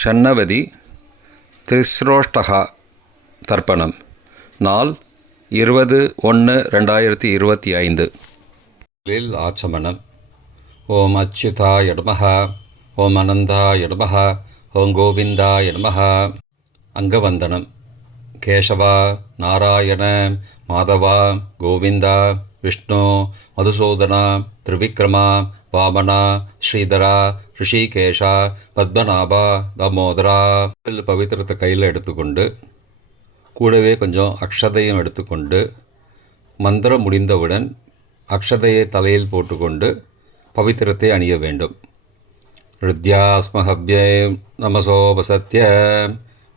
ஷண்ணவதி திரிஸ்ரோஷ்டகா தர்ப்பணம். நாள் 20/1/2025. ஆச்சமனம். ஓம் அச்சுதாய நமஹ, ஓம் அனந்தாய நமஹ, ஓம் கோவிந்தாய நமஹ. அங்கவந்தனம். கேசவா, நாராயண, மாதவா, கோவிந்தா, விஷ்ணு, மதுசூதனா, திரிவிக்ரமா, வாமனா, ஸ்ரீதரா, ரிஷிகேஷா, பத்மநாபா, தாமோதரா. பவித்திரத்தை கையில் எடுத்துக்கொண்டு கூடவே கொஞ்சம் அக்ஷதையும் எடுத்துக்கொண்டு மந்திரம் முடிந்தவுடன் அக்ஷதையை தலையில் போட்டுக்கொண்டு பவித்திரத்தை அணிய வேண்டும். ருத்யாஸ்மஹவ்யே நமசோபசத்ய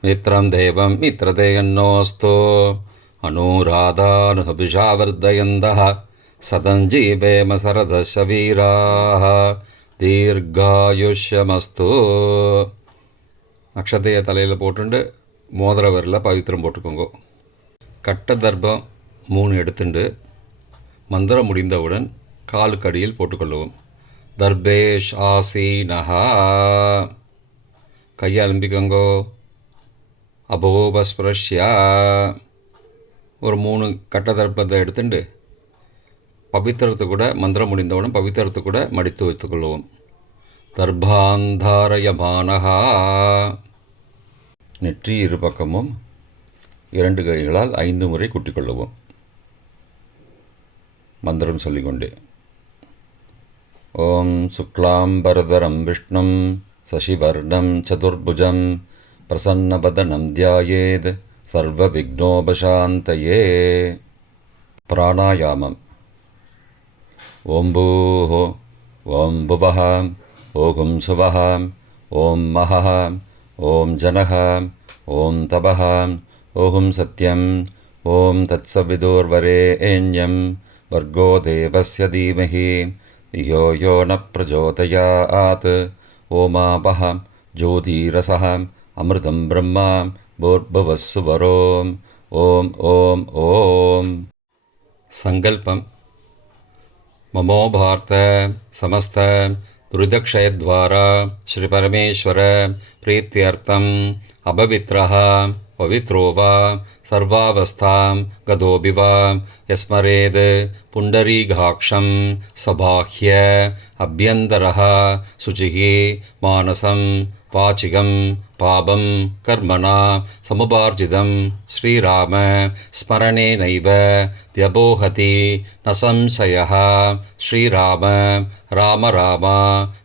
மித்ரம் தேவம் மித்ரதேயன்னோஸ்தோ அனுராதானுஹவிஷாவர்தயந்தः சதஞ்சீவேம சரதசவீராः தீர்காயுஷ்யமஸ்து. அக்ஷதையை தலையில் போட்டுண்டு மோதிர விரலில் பவித்திரம் போட்டுக்கோங்க. கட்ட தர்ப்பம் 3 எடுத்துண்டு மந்திரம் முடிந்தவுடன் காலுக்கடியில் போட்டுக்கொள்ளவும். தர்பேஷ் ஆசீனஹா. கையை அலம்பிக்கோங்கோ. அபோபஸ்பிரஷ்யா. ஒரு 3 கட்ட தர்ப்பத்தை எடுத்துட்டு பவித்திரத்தை கூட மந்திரம் முடிந்தவுடன் பவித்திரத்தை கூட மடித்து வைத்துக்கொள்வோம். தர்பாந்தாரயமானஹா. நெற்றி இரு பக்கமும் 2 கைகளால் 5 முறை குட்டிக்கொள்ளவும். மந்திரம் சொல்லிக்கொண்டே. ஓம் சுக்லாம்பரதரம் விஷ்ணும் சசிவர்ணம் சதுர்புஜம் பிரசன்னவதனம் தியாயேத் சர்வ விக்னோபசாந்தயே. பிராணாயாமம். ஓம் பூஹ, ஓம் புவஹ, ஓம் சுவஹ, ஓம் மஹஹ, ஓம் ஜனஹ, ஓம் தபஹ, ஓம் சத்யம், ஓம் தத்சவிதுர்வரேண்யம் வர்கோ தேவஸ்ய தீமஹி धियो यो न प्रचोदयात्. ओमापः ज्योतिरसः अमृतं ब्रह्मा भूर्भुवस्सुवरोम्. ओम ओम ओम. संकल्पम. ममो भारत समस्त दुरितक्षयद्वारा श्री परमेश्वर प्रीत्यर्थम अपवित्रः पवित्रो वा सर्वावस्थां गतोऽपि वा यस्मरेद् पुण्डरीकाक्षं सबाह्य अभ्यन्तरः शुचिः मानसं वाचिकं पापं कर्मणा समुपार्जितं श्रीराम स्मरणेनैव व्यपोहति न संशयः. श्रीराम राम राम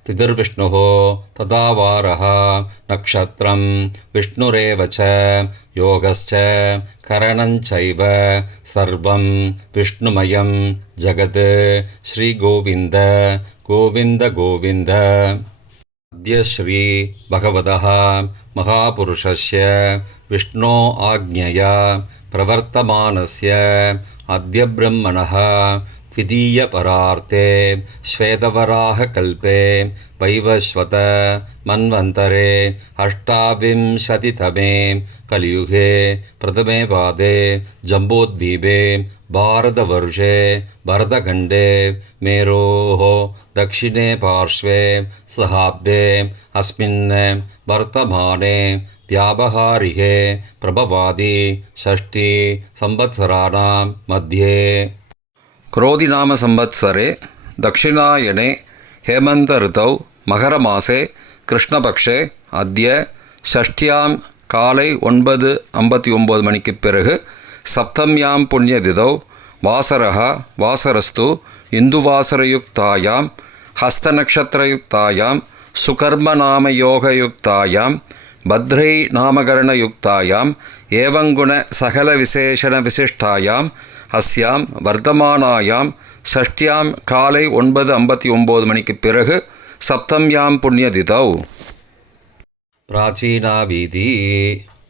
तिथिर्विष्णुः तदावारः नक्षत्रं विष्णुरेव च योगश्च करणञ्चैव सर्वं विष्णुमयं जगत्. श्रीगोविन्द गोविन्द गोविन्द. अद्य श्री भगवतः महापुरुषस्य विष्णो आज्ञया प्रवर्तमानस्य अद्य ब्रह्मणः द्वितीयपरार्थे श्वेतवराहकल्पे वैवस्वत मन्वन्तरे 28तमे कलियुगे प्रथमे पादे जम्बूद्वीपे भारतवर्षे भरतखण्डे मेरोः दक्षिणे पार्श्वे सहाब्दे अस्मिन् वर्तमाने व्यावहारिके प्रभवादि 6 संवत्सराणां मध्ये क्रोधिनाम संवत्सरे दक्षिणायने हेमंत ऋतौ मकरमासे कृष्णपक्षे अद्य षष्ट्यां काலை 9:59 மணிக்கு பிறகு சப்தம்யாம் புண்ணியதிதௌ வாசரः வாசரஸ்து இந்துவாசரயுக்தாயாம் ஹஸ்தநக்ஷத்திரயுக்தாயாம் சுகர்மநாமயோகயுக்தாயாம் பத்ரை நாமகரணயுக்தாயாம் ஏவங்குண சகல விசேஷண விசிஷ்டாயாம் அஸ்யாம் வர்த்தமானாயாம் ஷஷ்டியாம் காலை 9:59 மணிக்கு பிறகு சப்தம்யாம் புண்ணியதிதௌ. பிராச்சீனா வீதி.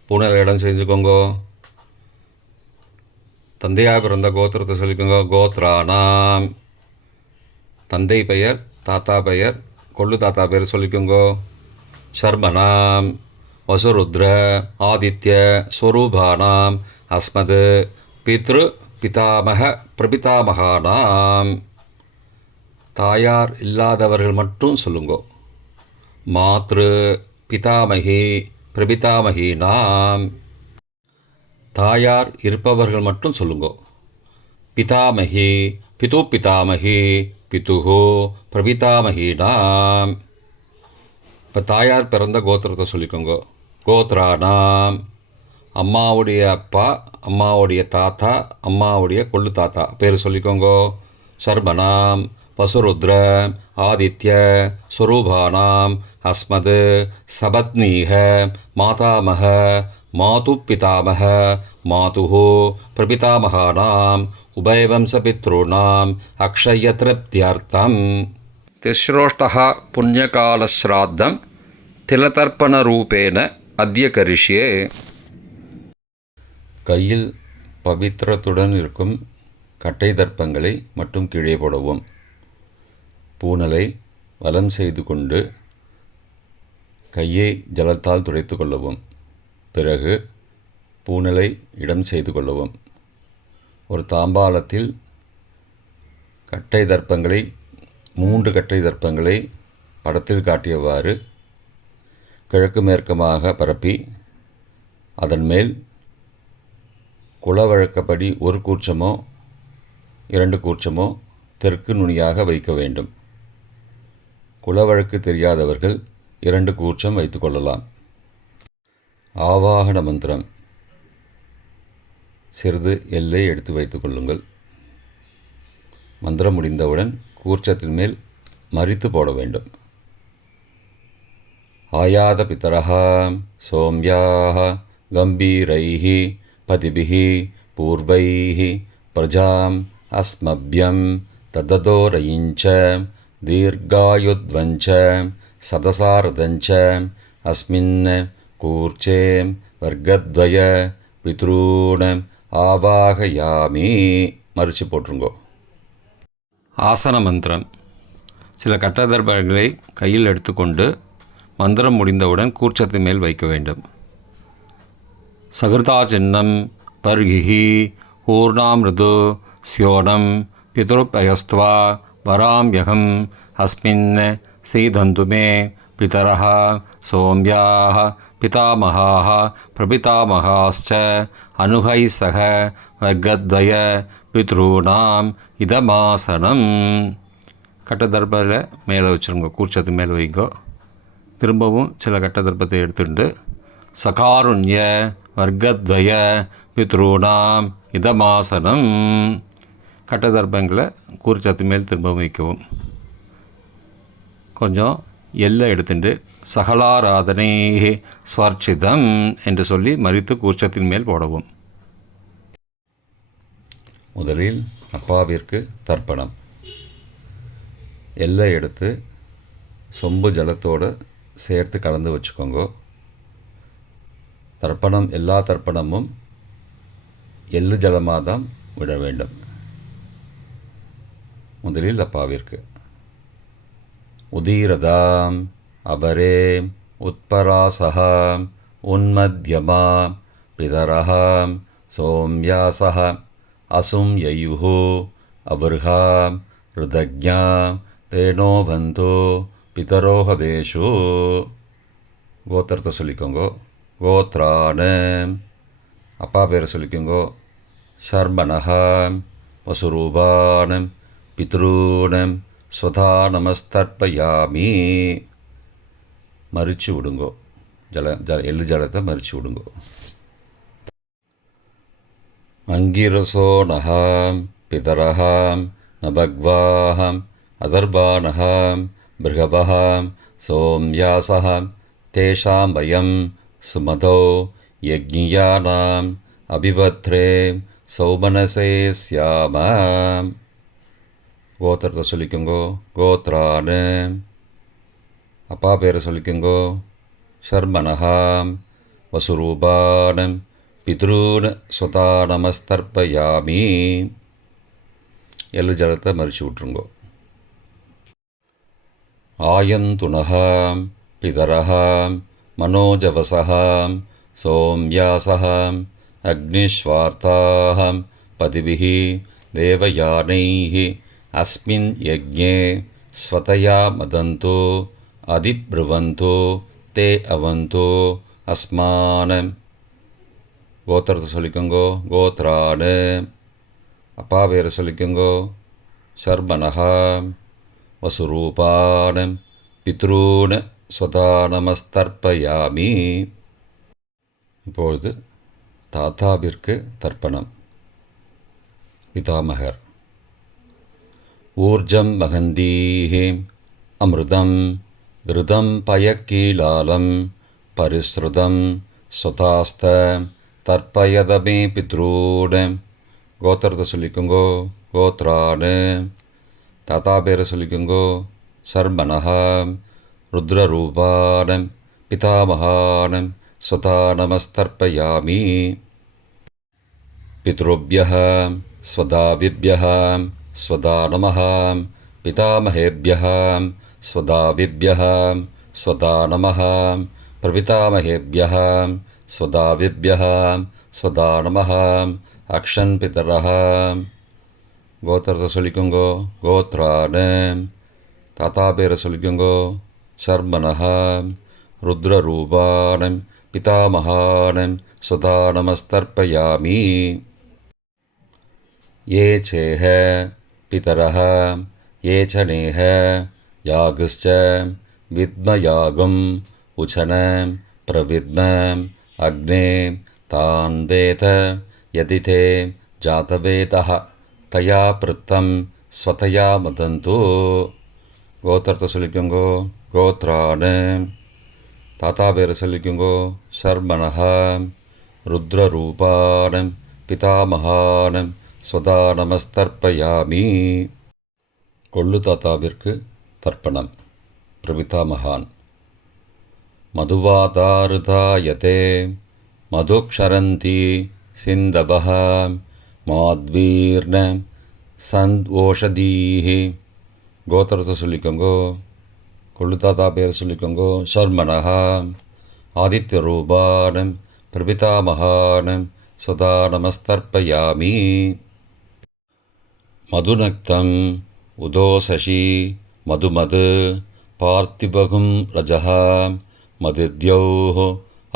பூனல் இடம் செஞ்சுக்கோங்கோ. தந்தையாக பிறந்த கோத்திரத்தை சொல்லிக்கோங்க. கோத்ரானாம். தந்தை பெயர், தாத்தா பெயர், கொள்ளு தாத்தா பெயர் சொல்லிக்கோங்கோ. ஷர்மனாம் வசுருத்ர ஆதித்ய ஸ்வரூபானாம் அஸ்மத் பித்ரு பிதாமக பிரபிதாமகானாம். தாயார் இல்லாதவர்கள் மட்டும் சொல்லுங்கோ. மாத்ரு பிதாமகி பிரபிதாமகீனாம். தாயார் இருப்பவர்கள் மட்டும் சொல்லுங்கோ. பிதாமகி பிது பிதாமகி பிதுஹோ பிரபிதாமகீனாம். இப்போ தாயார் பிறந்த கோத்திரத்தை சொல்லிக்கோங்க. கோத்ரானாம், அம்மாவுடைய அப்பா, அம்மாவுடைய தாத்தா, அம்மாவுடைய கொள்ளு தாத்தா பேர் சொல்லிக்கோங்கோ. சர்மனாம் வசுருத்ர ஆதித்ய ஸ்வரூபானாம் அஸ்மத் சபத்னீக மாதாமக மாது பிதாமக மாதுஹோ பிரபிதாமகானாம் உபயவம்சபித்ருணாம் அக்ஷயத்ருப்தியர்த்தம். திஸ்ரோஷ்டः புண்ணியகாலஸ்ராத்தம் திலதர்ப்பணரூபேண அத்ய கரிஷ்யே. கையில் பவித்திரத்துடன் இருக்கும் கட்டை தர்ப்பங்களை மட்டும் கீழே போடவும். பூனலை வலம் செய்து கொண்டு கையை ஜலத்தால் துடைத்து கொள்ளவும். பிறகு பூனலை இடம் செய்து கொள்ளவும். ஒரு தாம்பாளத்தில் கட்டை தர்ப்பங்களை 3 கட்டை தர்ப்பங்களை படத்தில் காட்டியவாறு கிழக்கு மேற்கமாக பரப்பி அதன் மேல் குலவழக்கப்படி 1 கூர்ச்சமோ 2 கூர்ச்சமோ தெற்கு நுனியாக வைக்க வேண்டும். குலவழக்கு தெரியாதவர்கள் 2 கூர்ச்சம் வைத்து கொள்ளலாம். ஆவாகன மந்திரம். சிறிது எல்லை எடுத்து வைத்து கொள்ளுங்கள். மந்திரம் முடிந்தவுடன் கூர்ச்சத்தின் மேல் மரித்து போட வேண்டும். ஆயாத பிதரஹ சோம்யாஹ கம்பீரைஹ பதிபிஹ பூர்வைஹ பிரஜாம் அஸ்மப்யம் தததோரயிஞ்ச தீர்காயுத்வஞ்ச சதசாரதஞ்ச அஸ்மின் கூர்ச்சே வர்க்கத்வய பித்ரூண ஆவாகயாமி. மறித்து போட்டுருங்கோ. ஆசன மந்திரம். சில கட்டதர்பங்களை கையில் எடுத்துக்கொண்டு மந்திரம் முடிந்தவுடன் கூர்ச்சத்தின் மேல் வைக்க வேண்டும். சகிருதா சின்னம் பர்கிஹி ஊர்ணாமிருது ஸ்யோனம் பிதுருப்பயஸ்துவா வராம்யகம் அஸ்மின் சீதந்துமே பிதரஹ சோம்யாஹ பிதாமகாஹ பிரபிதாமகாஸ்ச அனுகை சக வர்க்கத்வய பித்ருணாம் இதமாசனம். கட்டதர்பத்தில் மேலே வச்சுருங்க. கூர்ச்சத்து மேலே வைங்கோ. திரும்பவும் சில கட்டதர்ப்பத்தை எடுத்துட்டு சகாருண்ய வர்க்கத்வய பித்ருணாம் இதமாசனம். கட்டதர்ப்பங்களை கூர்ச்சத்து மேல் திரும்பவும் வைக்கவும். கொஞ்சம் எல்லை எடுத்துட்டு சகலாராதனை ஸ்வர்ச்சிதம் என்று சொல்லி மறித்து கூர்ச்சத்தின் மேல் போடவும். முதலில் அப்பாவிற்கு தர்ப்பணம். எல்லை எடுத்து சொம்பு ஜலத்தோடு சேர்த்து கலந்து வச்சுக்கோங்க. தர்ப்பணம் எல்லா தர்ப்பணமும் எள்ளு ஜலமாக தான் விட வேண்டும். முதலில் அப்பாவிற்கு உதீரதாம் அபரே உத்பராசகாம் உன்மத்யமாம் பிதரஹாம் சோம்யாசஹ அசும் யயுஹோ அபர்ஹாம் ருதக்ஞாம் தேனோ பந்தோ பிதரோஹபேஷு. கோத்திரத்தை சொல்லிக்கோங்கோ. கோத்ரான. அப்பா பேரை சொல்லிக்கோங்கோ. ஷர்மணஹாம் வசுரூபானம் பித்ரூனம் ஸ்வதா நமஸ்தர்ப்பயாமி. மறித்து விடுங்கோ. எள்ளு ஜலத்தை மறித்து விடுங்கோ. அங்கிரசோனஹாம் பிதரஹாம் நபக்வாஹாம் அதர்பானஹாம் பிருகபஹாம் சோம்யாசஹாம் தேஷாம் வயம் சுமதோ யக்ஞியானாம் அபிபத்ரே சௌமனசே ஸ்யாமாம். கோத்திரத்தை சொல்லிக்கோங்கோ. கோத்ரான. அப்பா பேரை சொல்லிக்கோங்கோ. ஷர்மணஹாம் வசுரூபானம் பித்ரூன் ஸ்வதா நமஸ்தர்ப்பயாமி. எள்ளு ஜலத்தை மறித்து விட்ருங்கோ. ஆயந்துனஹாம் பிதரஹாம் மனோஜவசஹாம் சோம்யாசஹாம் அக்னிஸ்வார்த்தாஹாம் பதிபிஹி தேவயானைஹி அஸ்மின் யஜ்ஞே ஸ்வதயா மதந்தோ அதிப்ருவந்தோ தே அவந்தோ அஸ்மான். கோத்திரத்தை சொல்லிக்கோங்கோ. கோத்ராடு. அப்பா பேரை சொல்லிக்கோங்கோ. சர்பனஹா. வசுரூபான் பித்ரூன் ஸ்வதா நமஸ்தர்ப்பயாமி. இப்பொழுது தாத்தாவிற்கு தர்ப்பணம். பிதாமகர். ஊர்ஜம் மகந்தீஹி அமிர்தம் கிருதம் பயக்கீலாலம் பரிஸ்ருதம் ஸ்வதாஸ்த தர்ப்பயதமே பித்ரூன். கோத்திரத்தை சொல்லிக்கோங்கோ. கோத்ரான். தாத்தா பேரை சொல்லிக்கோங்கோ. சர்மனஹா. ருத்ரரூபான் பிதாமகான் ஸ்வதா நமஸ்தர்ப்பயாமி. பித்ருभ्यः ஸ்வதாவிभ्यः ஸ்வதா நமः. பிதாமகேभ्यः ஸ்வதாவிभ्यः ஸ்வதா நமः. பிரபிதாமகேभ्यः ஸ்வதாவிभ्यः ஸ்வதா நமः. அக்ஷன் பிதரः. கோத்திரத்தை சொல்லிக்கோங்கோ. கோத்ரான். தாத்தா பேரை சொல்லிக்கோங்கோ. சர்மனஹா. ருத்ரரூபான் பிதாமகான் ஸ்வதா நமஸ்தர்ப்பயாமி. ये चेह पितरः ये च नेह यागश्च विद्मयागम् उचन प्रविद्म अग्ने तान् वेद यदि ते जातवेदः தயா பிருத்தம் ஸ்வதயா மதந்து. கோத்திரத்தை சொல்லிக்கோங்கோ. கோத்ரான். தாத்தா பேரை சொல்லிக்கோங்கோ. சர்மனஹா. ருத்ரரூபான் பிதாமகான் ஸ்வதா நமஸ்தர்ப்பயாமி. கொள்ளு தாத்தாவிற்கு தர்ப்பணம். பிரபிதாமகான். மதுவாதாருதாயதே மதுக்ஷரந்தி சிந்தபஹ மாத்வீர்ண சந்த்வோஷதீஹி. கோத்திரத்தை சொல்லிக்கோங்கோ. கொள்ளு தாத்தா பேர் சொல்லிக்கோங்கோ. சர்மனஹா. ஆதித்யரூபான் பிரபிதாமகான் ஸ்வதா நமஸ்தர்ப்பயாமி. மதுநக்தம் உதோசசி மதுமது பார்த்திபகும் ரஜः மதித்யௌः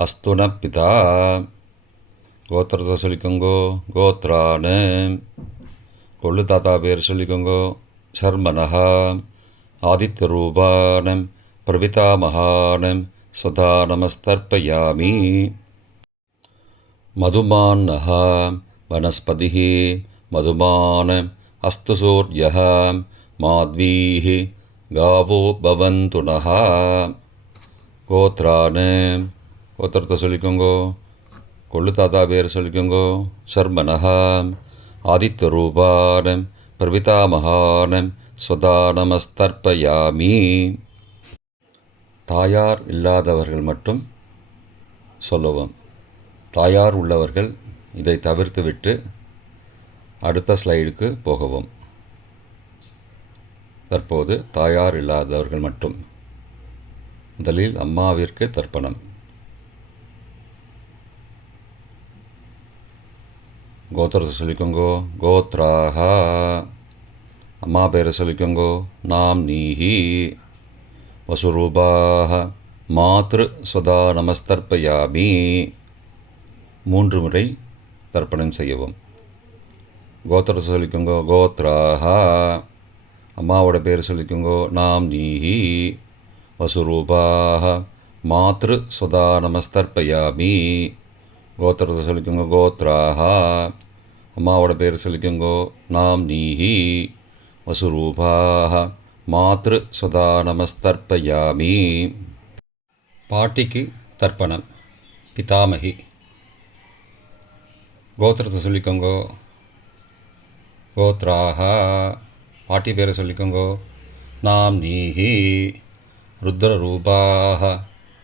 அஸ்துன பிதா. கோத்திரத்தை சொல்லிக்கோங்கோ. கோத்ரான். கொள்ளு தாத்தா பேர் சொல்லிக்கோங்கோ. சர்மனஹா. ஆதித்யரூபான் பிரபிதாமகான் ஸ்வதா நமஸ்தர்ப்பயாமி. மதுமான்னः வனஸ்பதிः மதுமான் அஸ்து சூர்யः மாத்வீः காவோ பவந்து நः. கோத்ரான். கோத்திரத்தை சொல்லிக்கோங்கோ. கொள்ளு தாத்தா பேர் சொல்லிக்கோங்கோ. சர்மனஹா. ஆதித்யரூபான் பிரபிதாமகான் ஸ்வதா நமஸ்தர்ப்பயாமி. தாயார் இல்லாதவர்கள் மட்டும் சொல்லவும். தாயார் உள்ளவர்கள் இதை தவிர்த்துவிட்டு அடுத்த ஸ்லைடுக்கு போகவும். தற்போது தாயார் இல்லாதவர்கள் மட்டும். முதலில் அம்மாவிற்கு தர்ப்பணம். கோத்திரத்தை சொல்லிக்கோங்கோ. கோத்ராஹா. அம்மா பேரை சொல்லிக்கோங்கோ. நாம் நீஹி. வசுரூபாஹ மாத்ரு ஸ்வதா நமஸ்தர்ப்பயாமி. 3 முறை தர்ப்பணம் செய்யவும். கோத்திரத்தை சொல்லிக்கோங்கோ. கோத்ராஹா. அம்மாவோட பேர் சொல்லிக்கோங்கோ. நாம் நீஹி. வசுரூபாஹ மாத்ரு ஸ்வதா நமஸ்தர்ப்பயாமி. கோத்திரத்தை சொல்லிக்கோங்கோ. கோத்ராஹா. அம்மாவோட பேர் சொல்லிக்கோங்கோ. நாம் நீஹி. வசுரூபாஹ மாத்ரு ஸ்வதா நமஸ்தர்ப்பயாமி. பாட்டிக்கு தர்ப்பணம். பிதாமகி. கோத்திரத்தை சொல்லிக்கோங்கோ. கோத்ராஹா. பாட்டி பேரை சொல்லிக்கோங்கோ. நாம் நீஹி. ருத்ரரூபாஹ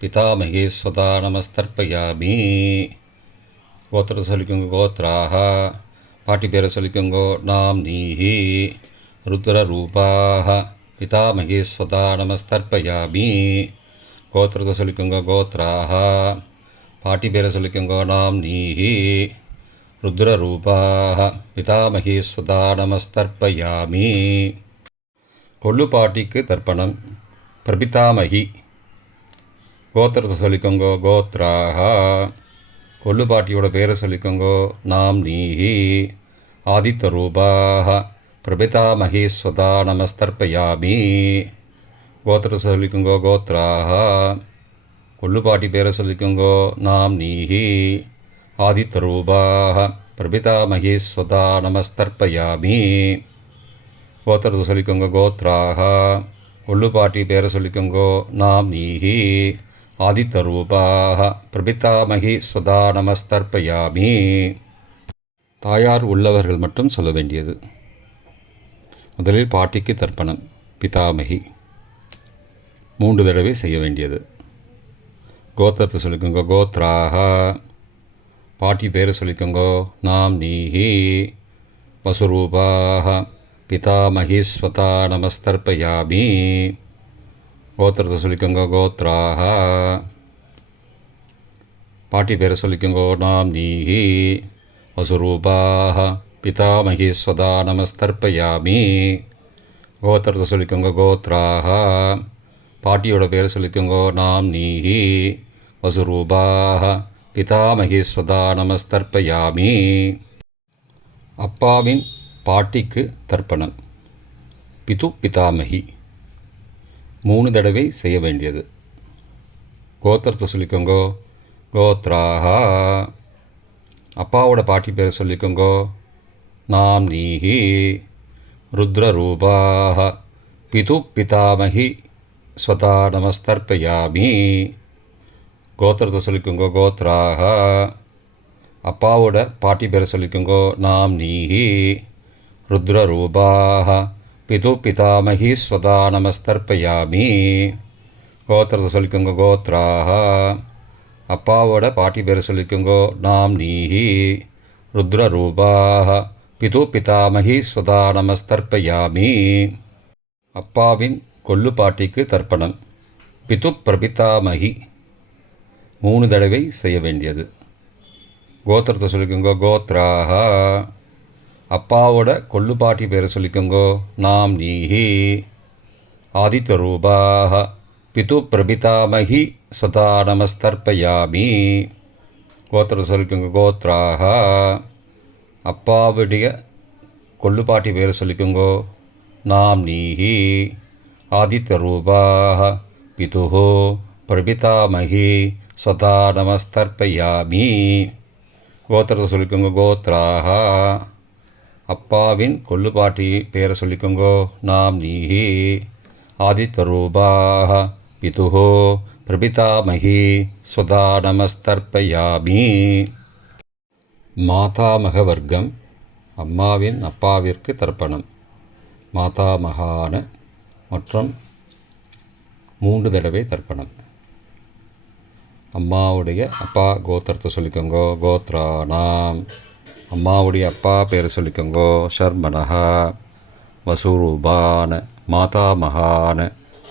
பிதாமகி ஸ்வதா நமஸ்தர்ப்பயாமி. கோத்திரத்தை சொல்லிக்கோங்கோ. கோத்ராஹா. பாட்டி பேரை சொல்லிக்கோங்கோ. நாம் நீஹி. ருத்ரரூபாஹ பிதாமகி ஸ்வதா நமஸ்தர்ப்பயாமி. கோத்திரத்தை சொல்லிக்கோங்கோ. கோத்ராஹா. பாட்டி பேரை சொல்லிக்கோங்கோ. நாம் நீஹி. ருத்ரரூபாஹ பிதாமகி ஸ்வதா நமஸ்தர்ப்பயாமி. கொள்ளு பாட்டிக்கு தர்ப்பணம். பிரபிதாமகி. கோத்திரத்தை சொல்லிக்கோங்கோ கோத்ராஹா. கொள்ளு பாட்டியோட பேரை சொல்லிக்கோங்கோ நாம் நீஹி. ஆதித்த ரூபாக பிரபிதா மகேஸ்வதா நமஸ்தர்ப்பயாமி. கோத்திரத்தை சொல்லிக்கோங்கோ கோத்ராஹா. கொள்ளு பாட்டி பேரை சொல்லிக்கோங்கோ நாம் நீஹி. ஆதித்த ரூபாக பிரபிதா மகேஸ்வதா நமஸ்தர்ப்பயாமி. கோத்திரத்தை சொல்லிக்கோங்க கோத்ராஹா. கொள்ளு பாட்டி பேரை சொல்லிக்கோங்கோ நாம் நீஹி. ஆதித்த ரூபாக பிரபிதாமகி ஸ்வதா நமஸ்தர்ப்பயாமி. தாயார் உள்ளவர்கள் மட்டும் சொல்ல வேண்டியது. முதலில் பாட்டிக்கு தர்ப்பணம் பிதாமகி 3 தடவை செய்ய வேண்டியது. கோத்திரத்தை சொல்லிக்கோங்க கோத்ராஹா. பாட்டி பேரை சொல்லிக்கோங்கோ நாம் நீஹி. வசுரூபாக பிதாமகி ஸ்வதா நமஸ்தர்ப்பயாமி. கோத்திரத்தை சொல்லிக்கோங்க கோத்ராஹா. பாட்டி பேரை சொல்லிக்கோங்கோ நாம் நீஹி. வசுரூபாக பிதாமகி ஸ்வதா நமஸ்தர்ப்பயாமி. கோத்திரத்தை சொல்லிக்கோங்க கோத்ராஹா. பாட்டியோட பேரை சொல்லிக்கோங்கோ நாம் நீஹி. வசுரூபாக பிதாமகி ஸ்வதா நமஸ்தர்ப்பயாமி. அப்பாவின் பாட்டிக்கு தர்ப்பணம் பிது பிதாமகி 3 தடவை செய்ய வேண்டியது. கோத்திரத்தை சொல்லிக்கோங்கோ கோத்ராஹா. அப்பாவோட பாட்டி பேரை சொல்லிக்கோங்கோ நாம் நீஹி. ருத்ரரூபாக பிது பிதாமகி ஸ்வதா நமஸ்தர்ப்பயாமி. கோத்திரத்தை சொல்லிக்கோங்கோ கோத்ராஹா. அப்பாவோட பாட்டி பேரை சொல்லிக்கோங்கோ நாம் நீஹி. ருத்ரரூபாக பிது பிதாமகி ஸ்வதா நமஸ்தர்ப்பயாமி. கோத்திரத்தை சொல்லிக்கோங்க கோத்ராஹா. அப்பாவோட பாட்டி பேரை சொல்லிக்கோங்கோ நாம் நீஹி. ருத்ரரூபாக பிது பிதாமகி ஸ்வதா நமஸ்தர்ப்பயாமி. அப்பாவின் கொள்ளு பாட்டிக்கு தர்ப்பணம் பிது பிரபிதாமகி 3 தடவை செய்ய வேண்டியது. கோத்திரத்தை சொல்லிக்கோங்கோ கோத்ராஹா. அப்பாவோட கொள்ளு பாட்டி பேரை சொல்லிக்கோங்கோ நாம் நீஹி. ஆதித்த ரூபாக பிது பிரபிதாமகி ஸ்வதா நமஸ்தர்ப்பயாமி. கோத்திரத்தை சொல்லிக்கோங்க கோத்ராஹா. அப்பாவுடைய கொள்ளு பாட்டி பேரை சொல்லிக்கோங்கோ நாம் நீஹி. ஆதித்த ரூபாக பிது பிரபிதாமகி ஸ்வதா நமஸ்தர்ப்பயாமி. கோத்திரத்தை சொல்லிக்கோங்க கோத்ராஹா. அப்பாவின் கொள்ளு பாட்டி பேரை சொல்லிக்கோங்கோ நாம் நீஹி. ஆதித்த ரூபாக பிது பிரபிதாமகி ஸ்வதா நமஸ்தர்ப்பயாமி. மாதாமக வர்க்கம் அம்மாவின் அப்பாவிற்கு தர்ப்பணம் மாதாமகான மற்றும் 3 தடவை தர்ப்பணம். அம்மாவுடைய அப்பா கோத்திரத்தை சொல்லிக்கோங்கோ கோத்ரானாம். அம்மாவுடைய அப்பா பேரை சொல்லிக்கோங்கோ ஷர்மனஹா. வசுரூபான மாதாமகான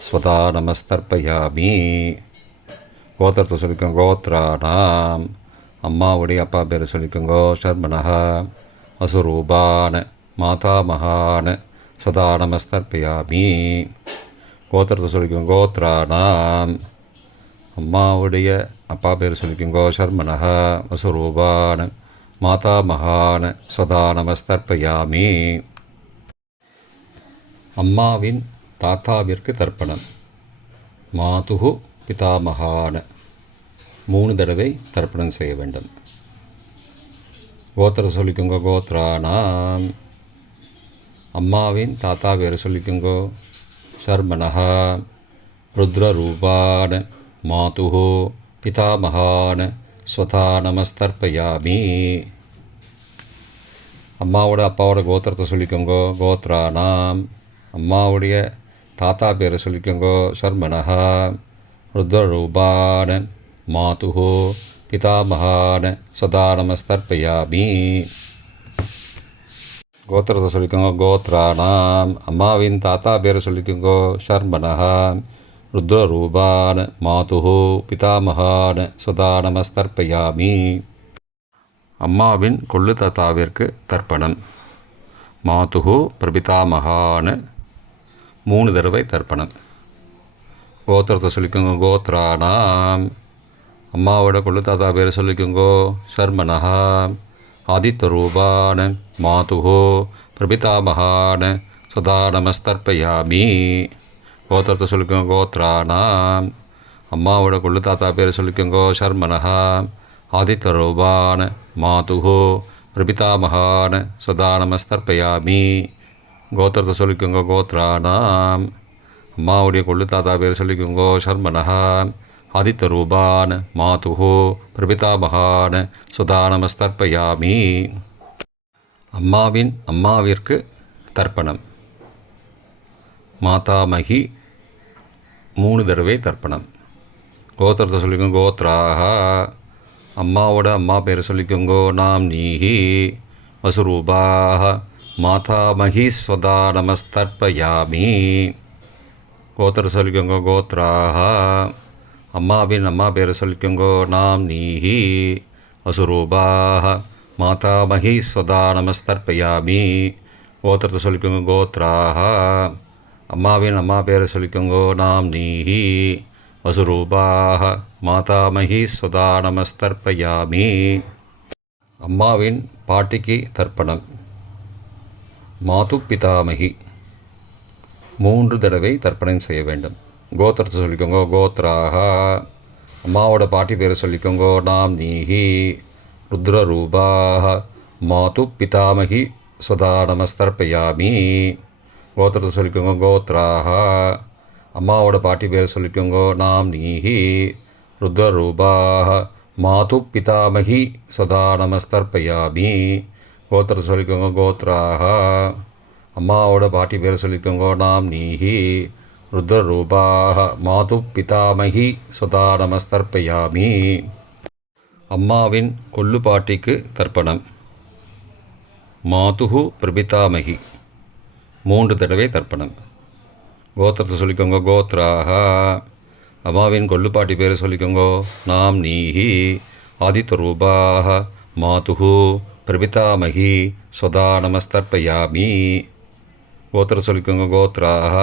ஸ்வதா நமஸ்தர்ப்பயாமி. கோத்திரத்தை சொல்லிக்கோங்க கோத்ரானாம். அம்மாவுடைய அப்பா பேரை சொல்லிக்கோங்கோ ஷர்மனஹா. வசுரூபான மாதாமகான ஸ்வதா நமஸ்தர்ப்பயாமி. கோத்திரத்தை சொல்லிக்கோங்க கோத்ரானாம். அம்மாவுடைய அப்பா பேர் சொல்லிக்கோங்கோ ஷர்மனஹா. வசுரூபான மாதாமகான ஸ்வதா நமஸ்தர்ப்பயாமி. அம்மாவின் தாத்தாவிற்கு தர்ப்பணம் மாதுகு பிதாமகான 3 தடவை தர்ப்பணம் செய்ய வேண்டும். கோத்திரத்தை சொல்லிக்கோங்க கோத்ரானாம். அம்மாவின் தாத்தா பேரை சொல்லிக்கோங்கோ ஷர்மனஹா. ருத்ரரூபான மாதுகு பிதாமகான ஸ்வதா நமஸ்தர்ப்பயாமி. அம்மாவோட அப்பாவோட கோத்திரத்தை சொல்லிக்கோங்கோ கோத்ரானாம். அம்மாவுடைய தாத்தா பேரை சொல்லிக்கோங்கோ ஷர்மனஹா. ருத்ரரூபான மாதுகு பிதாமகான ஸ்வதா நமஸ்தர்ப்பயாமி. கோத்திரத்தை சொல்லிக்கோங்க கோத்ரானாம். அம்மாவின் தாத்தா பேரை சொல்லிக்கோங்கோ ஷர்மனஹா. ருத்ரரூபான மாதுகு பிதாமகான ஸ்வதா நமஸ்தர்ப்பயாமி. அம்மாவின் கொள்ளு தாத்தாவிற்கு தர்ப்பணம் மாதுகு பிரபிதாமகான 3 தடவை தர்ப்பணம். கோத்திரத்தை சொல்லிக்கோங்க. கோத்ரானாம். அம்மாவோட கொள்ளு தாத்தா பேர் சொல்லிக்கோங்கோ. சர்மனஹா. ஆதித்த ரூபான மாதுஹோ பிரபிதாமகான சதா நமஸ்தர்ப்பயாமி. கோத்திரத்தை சொல்லிக்கோங்க. கோத்ரானாம். அம்மாவோட கொள்ளு தாத்தா பேர் சொல்லிக்கோங்கோ. சர்மனஹா. ஆதித்த ரூபான மாதுஹோ பிரபிதாமகான சதா நமஸ்தர்ப்பயாமி. கோத்திரத்தை சொல்லிக்கோங்க. கோத்ரானாம். அம்மாவுடைய கொள்ளு தாத்தா பேர் சொல்லிக்கோங்கோ. சர்மனஹா. ஆதித்த ரூபான மாதுஹோ பிரபிதாமகான சுதா நமஸ்தர்ப்பயாமி. அம்மாவிற்கு தர்ப்பணம். மாதாமகி 3 தடவை தர்ப்பணம். கோத்திரத்தை சொல்லிக்கோங்க. கோத்ராக. அம்மாவோட அம்மா பேர் சொல்லிக்கோங்கோ. நாம் நீஹி வசுரூபாக மாதாமகி ஸ்வதா நமஸ்தர்ப்பயாமி. கோத்திரத்தை சொல்லிக்கோங்க. கோத்ராக. அம்மாவின் அம்மா பேர் சொல்லிக்கோங்கோ. நாம் நீஹி வசுரூபாக மாதாமகி ஸ்வதா நமஸ்தர்ப்பயாமி. கோத்திரத்தை சொல்லிக்கோங்க. கோத்ராக. அம்மாவின் அம்மா பேரை சொல்லிக்கோங்கோ. நாம் நீஹி வசுரூபாக மாதாமகி ஸ்வதா நமஸ்தர்ப்பயாமி. அம்மாவின் பாட்டிக்கு தர்ப்பணம். மாது பிதாமகி 3 தடவை தர்ப்பணம் செய்ய வேண்டும். கோத்திரத்தை சொல்லிக்கோங்க. கோத்ராக. அம்மாவோட பாட்டி பேரை சொல்லிக்கோங்கோ. நாம் நீஹி ருத்ரரூபாக மாது பிதாமகி ஸ்வதா நமஸ்தர்ப்பயாமி. கோத்திரத்தை சொல்லிக்கோங்க. கோத்ராக. அம்மாவோட பாட்டி பேரை சொல்லிக்கோங்கோ. நாம் நீஹி ருத்ரரூபாக மாது பிதாமகி ஸ்வதா நமஸ்தர்ப்பயாமி. கோத்திரத்தை சொல்லிக்கோங்க. கோத்ராக. அம்மாவோட பாட்டி பேரை சொல்லிக்கோங்கோ. நாம் நீஹி ருத்ரரூபாக மாது பிதாமகி ஸ்வதா நமஸ்தர்ப்பயாமி. அம்மாவின் கொள்ளு பாட்டிக்கு தர்ப்பணம். மாதுஹு பிரபிதாமகி 3 தடவை தர்ப்பணம். கோத்திரத்தை சொல்லிக்கோங்க. கோத்ராக. அம்மாவின் கொள்ளுப்பாட்டி பேரை சொல்லிக்கோங்கோ. நாம் நீஹி ஆதித்த ரூபாக மாதுஹு பிரபிதாமகி ஸ்வதா நமஸ்தர்ப்பயாமி. கோத்திரத்தை சொல்லிக்கோங்க. கோத்ராக.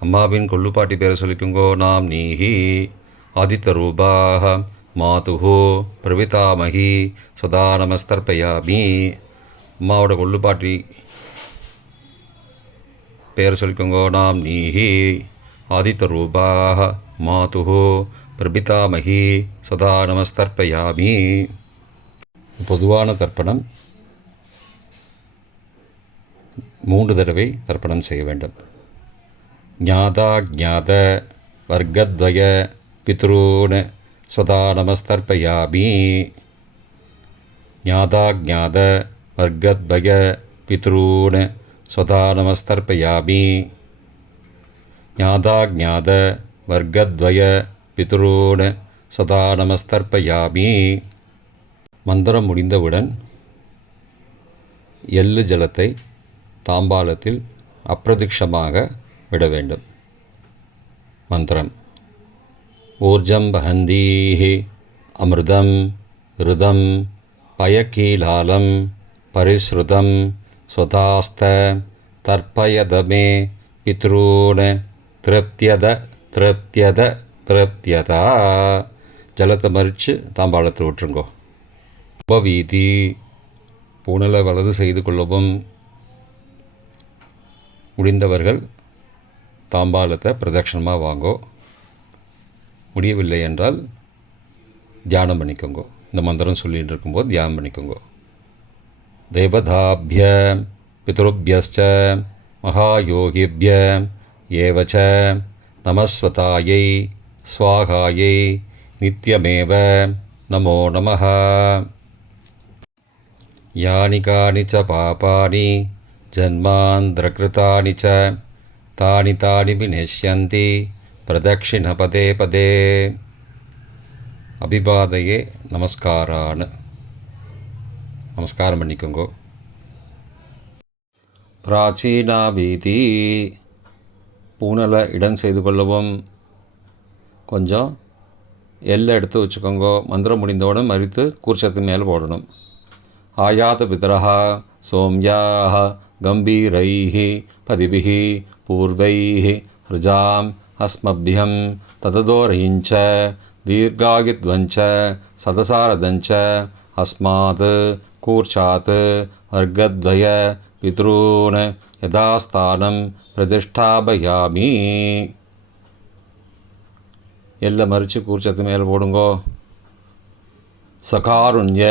அம்மாவின் கொள்ளுப்பாட்டி பேரை சொல்லிக்கோங்கோ. நாம் நீஹி ஆதித்த ரூபாக மாதுஹு பிரபிதாமகி ஸ்வதா நமஸ்தர்ப்பயாமி. அம்மாவோட கொள்ளுப்பாட்டி பேர் சொல்லிக்கோங்கோ. நாம் நீஹி ஆதித்த ரூபாக மாதுஹு பிரபிதாமகி சதா நமஸ்தர்ப்பயாமி. பொதுவான தர்ப்பணம் 3 தடவை தர்ப்பணம் செய்ய வேண்டும். ஞாதா ஜாத வர்க்கத்வய பித்ரூன் சதா நமஸ்தர்ப்பயாமி. ஞாதா ஜாத வர்க்கத்வய பித்ரூன் சதா நமஸ்தர்ப்பயாமி. ஞாதா ஜாத வர்க்கத்வய பித்ரூன் சதா நமஸ்தர்ப்பயாமி. மந்திரம் முடிந்தவுடன் எள்ளு ஜலத்தை தாம்பாலத்தில் அப்பிரதிக்ஷமாக விட வேண்டும். மந்திரம். ஊர்ஜம் வஹந்தீஹி அமிர்தம் ருதம் பயக்கீலாலம் பரிஸ்ருதம் ஸ்வதாஸ்த தர்ப்பயதமே பித்ரூன் திருப்தியத திருப்தியத திருப்தியதா. ஜலத்தை மறித்து தாம்பாளத்தில் விட்டுருங்கோ. உபவீதி. பூனலை வலது செய்து கொள்ளவும். முடிந்தவர்கள் தாம்பாலத்தை பிரதட்சணமாக வாங்கோ. முடியவில்லை என்றால் தியானம் பண்ணிக்கோங்கோ. இந்த மந்திரம் சொல்லிகிட்டு இருக்கும்போது தியானம் பண்ணிக்கோங்கோ. தேவதாபிய பித்ருபியஸ்ச மகாயோகிபிய ஏவச்ச நமஸ்வதாயை ஸ்வாகாயை நித்யமேவ நமோ நமः. யானி கானி ச பாபானி ஜன்மாந்திரகிருதானி ச தானி தானி விநஷ்யந்தி பிரதக்ஷிண பதே பதே. அபிபாதையே நமஸ்காரான்னு நமஸ்காரம் பண்ணிக்கோங்கோ. பிராச்சீனா வீதி. பூனலை இடம் செய்து கொள்ளவும். கொஞ்சம் எல்லை எடுத்து வச்சுக்கோங்கோ. மந்திரம் முடிந்தவுடன் மறித்து கூர்ச்சத்து மேலே போடணும். ஆயாத பிதரஹா சோம்யாஹ கம்பீரைஹி பதிபிஹி பூர்வைஹி ஹிருஜாம் अस्मभ्यं तददोरयिञ्च दीर्घायुध्वञ्च सदसारदञ्च अस्मात् कूर्चात् वर्गद्वय पितॄन् यथास्थानं प्रतिष्ठापयामि. எல்லை மறித்து கூர்ச்சத்து மேலே போடுங்கோ. சகாருண்ய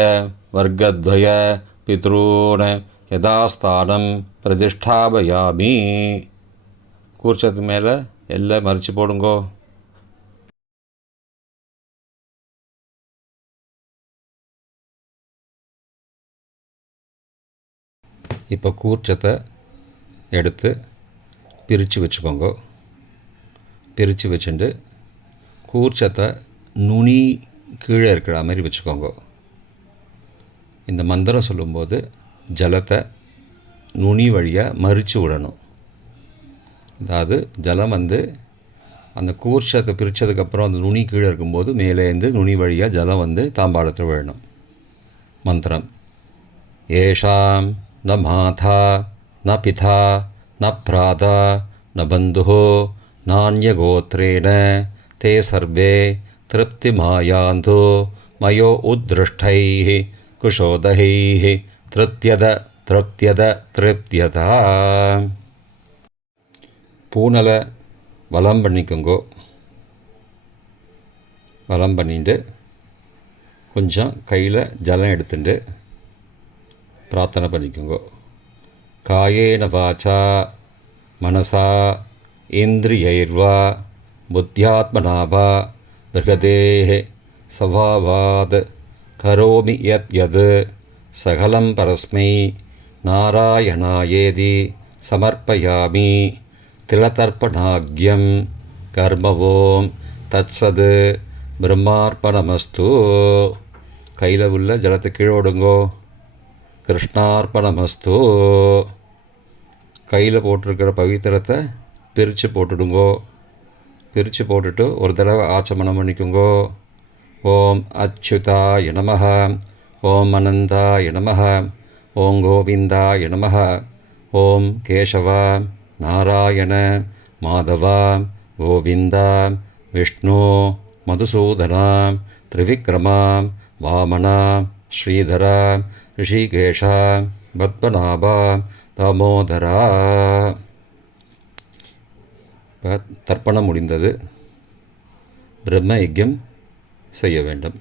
வர்க்கத்வய பித்ரூன் யதாஸ்தானம் பிரதிஷ்டாபயாமி. கூர்ச்சத்து மேலே எல்லை மறித்து போடுங்கோ. இப்போ கூர்ச்சத்தை எடுத்து பிரித்து வச்சுக்கோங்க. பிரித்து வச்சுட்டு கூர்ச்சத்தை நுனி கீழே இருக்கிற மாதிரி வச்சுக்கோங்க. இந்த மந்திரம் சொல்லும்போது ஜலத்தை நுனி வழியாக மறித்து விடணும். அதாவது ஜலம் அந்த கூர்ச்சத்தை பிரித்ததுக்கப்புறம் அந்த நுனி கீழே இருக்கும்போது மேலேருந்து நுனி வழியாக ஜலம் தாம்பாளத்தில் விழணும். மந்திரம் ஏஷாம் ந மாதா ந பிதா ந பிராதா ந பந்துஹோ நான்யகோத்ரேண ते सर्वे तृप्तिमायान्तो मयो उद्दृष्टैः कुशोदहैः तृप्त्यता. பூனலை வலம் பண்ணிக்கோங்கோ. வலம் பண்ணிட்டு கொஞ்சம் கையில் ஜலம் எடுத்துட்டு பிரார்த்தனை பண்ணிக்கோங்கோ. காயேன வாச்சா மனசா இந்திரியைர்வா புத்தியாத்மனாவா பிருகதேஹ சவாவாத் கரோமி யத் சகலம் பரஸ்மை நாராயணாயேதி சமர்ப்பயாமி. திலதர்ப்பணாக்யம் கர்மவோம் தத்சத் பிரம்மார்ப்பணமஸ்து. கையில் உள்ள ஜலத்தை கீழோடுங்கோ. கிருஷ்ணார்ப்பணமஸ்து. கையில் போட்டிருக்கிற பவித்திரத்தை பிரித்து போட்டுடுங்கோ. பிரித்து போட்டுட்டு ஒரு தடவை ஆச்சமனம் பண்ணிக்கோங்கோ. ஓம் அச்சுதாய நமஹ, ஓம் அனந்தாய நமஹ, ஓம் கோவிந்தாய நமஹ, ஓம் கேசவ நாராயண மாதவ கோவிந்த விஷ்ணு மதுசூதன திரிவிக்ரம வாமன ஸ்ரீதர ரிஷிகேஷ பத்மநாப தாமோதரா. தர்ப்பணம் முடிந்தது. பிரம்ம யஜ்யம் செய்ய வேண்டும்.